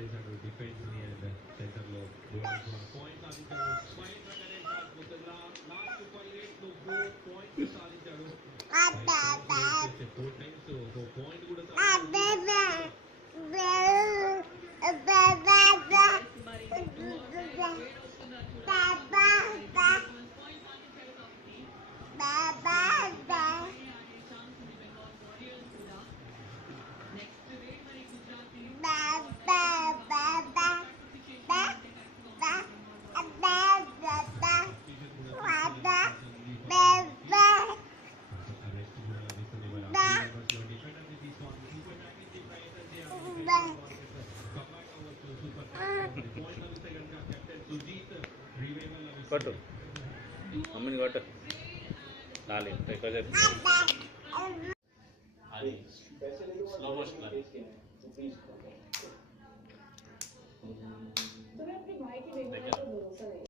చేశాడు డిఫెన్స్ ని and centre లో పాయింట్ సాధించాడు. ఫైన్ రకనే షాట్ ముతల్లా లాస్ట్ 5 8 లో 4 పాయింట్స్ సాధించాడు. 4 టైమ్స్ ఒక పాయింట్ కూడా సాధించాడు. కొట్టు మమ్మీని కొట్టు లాలి ఎక్కువ అది స్లో మోషన్